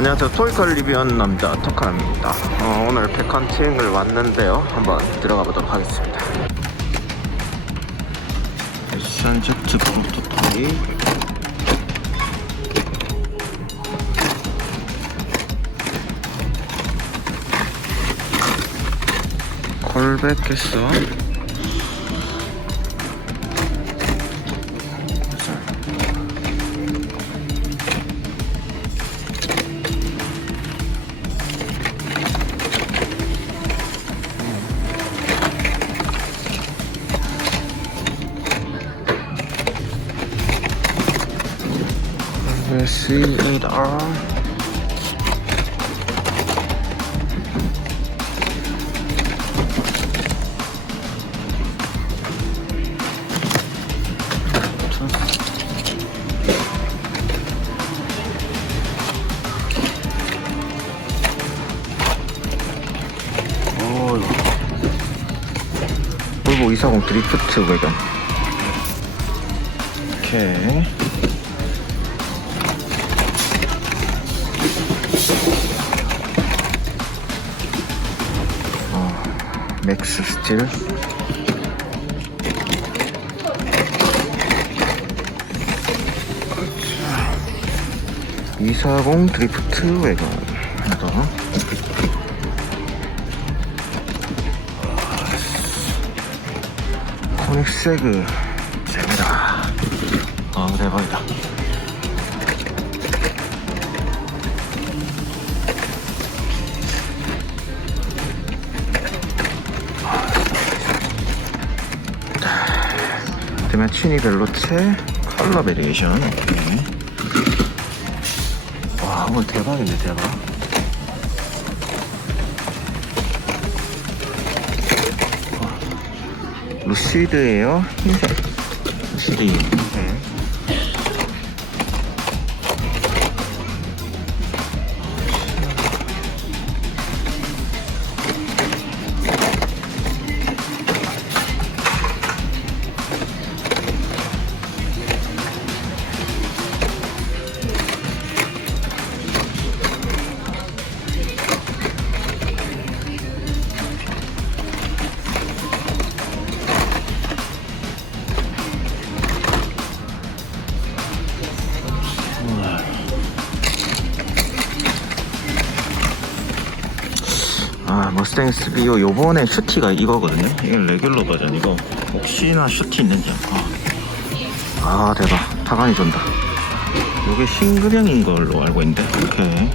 안녕하세요. 토이컬 리뷰하는 남자 토카입니다. 어, 오늘 백헌팅을 왔는데요. 한번 들어가 보도록 하겠습니다. 패션 제트 프로토타입 콜백했어. C8R 오, 볼보 240 드리프트 외관. 오케이 맥스 스틸. (240) 드리프트 외관. 하나 더 코닉 세그. 잼이다. 아 대박이다 그다음에 치니 벨로체 컬러 베리에이션 오케이. 와 이건 대박인데 대박 와. 루시드예요 흰색 루시드 아 머스탱 SBO 요번에 슈티가 이거거든요. 이건 레귤러 버전이고 혹시나 슈티 있는지. 아, 아 대박. 타간이 좋다. 요게 싱글형인 걸로 알고 있는데. 오케이.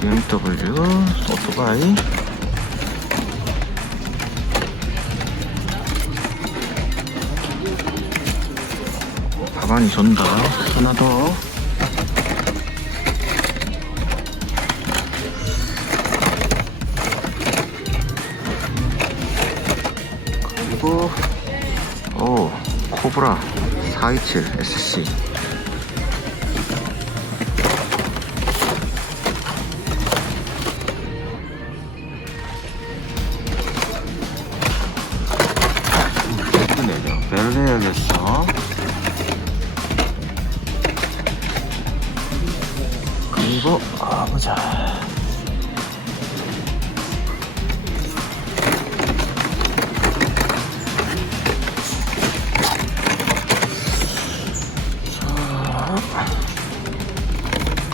BMW 오토바이. 타간이 좋다. 하나 더 그리고 오 코브라 427 SC 끝내죠 벨레역에서 그리고 아 보자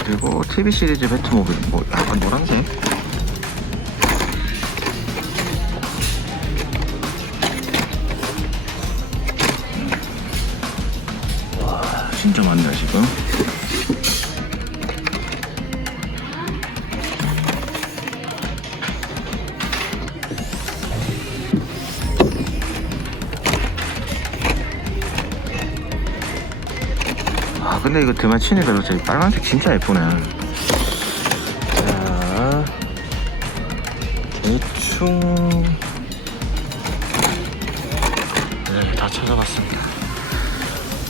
그리고 TV 시리즈 배트모빌 뭐 약간 노란색? 와 진짜 많네 지금 근데 이거 드마치네 별로 저기 빨간색 진짜 예쁘네. 자 대충. 네다 찾아봤습니다.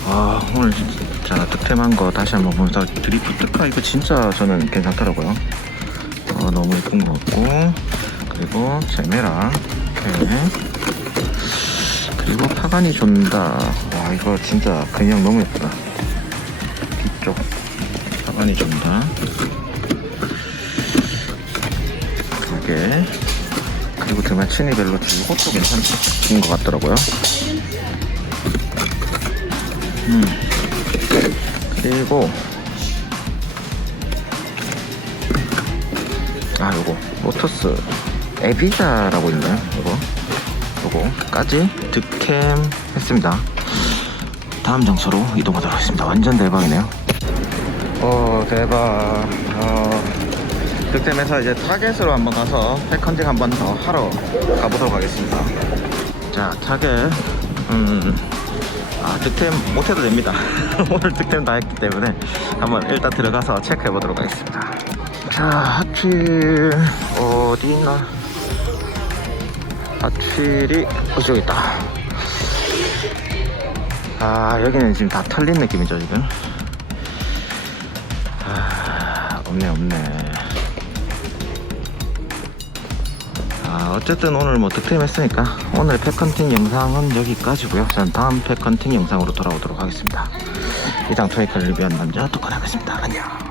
아 오늘 진짜 득템한 거 다시 한번 보면서 드리프트 카 이거 진짜 저는 괜찮더라고요. 어, 너무 예쁜 것 같고. 그리고 제메라 이렇게. 그리고 파간이 존다. 와 이거 진짜 그냥 너무 예쁘다 뒤쪽 파간이 타간이 준다. 두 개. 그리고 드마치니별로 이것도 괜찮은 것 같더라고요. 음. 그리고 아 요거 로터스 에비자라고 있나요? 요거 요거까지 득템 했습니다. 다음 장소로 이동하도록 하겠습니다. 완전 대박이네요. 어 대박. 어, 득템해서 이제 타겟으로 한번 가서 팩컨팅 한번 더 하러 가보도록 하겠습니다. 자 타겟 음. 아 득템 못해도 됩니다. 오늘 득템 다 했기 때문에 한번 일단 들어가서 체크해 보도록 하겠습니다. 자 하필 어디 있나? 하필이 이쪽에 있다. 아 여기는 지금 다 털린 느낌이죠 지금 없네 없네. 아 어쨌든 오늘 뭐 득템했으니까 오늘 팩컨팅 영상은 여기까지고요. 전 다음 팩컨팅 영상으로 돌아오도록 하겠습니다. 이상 토이크를 리뷰한 남자 뚜까하겠습니다. 안녕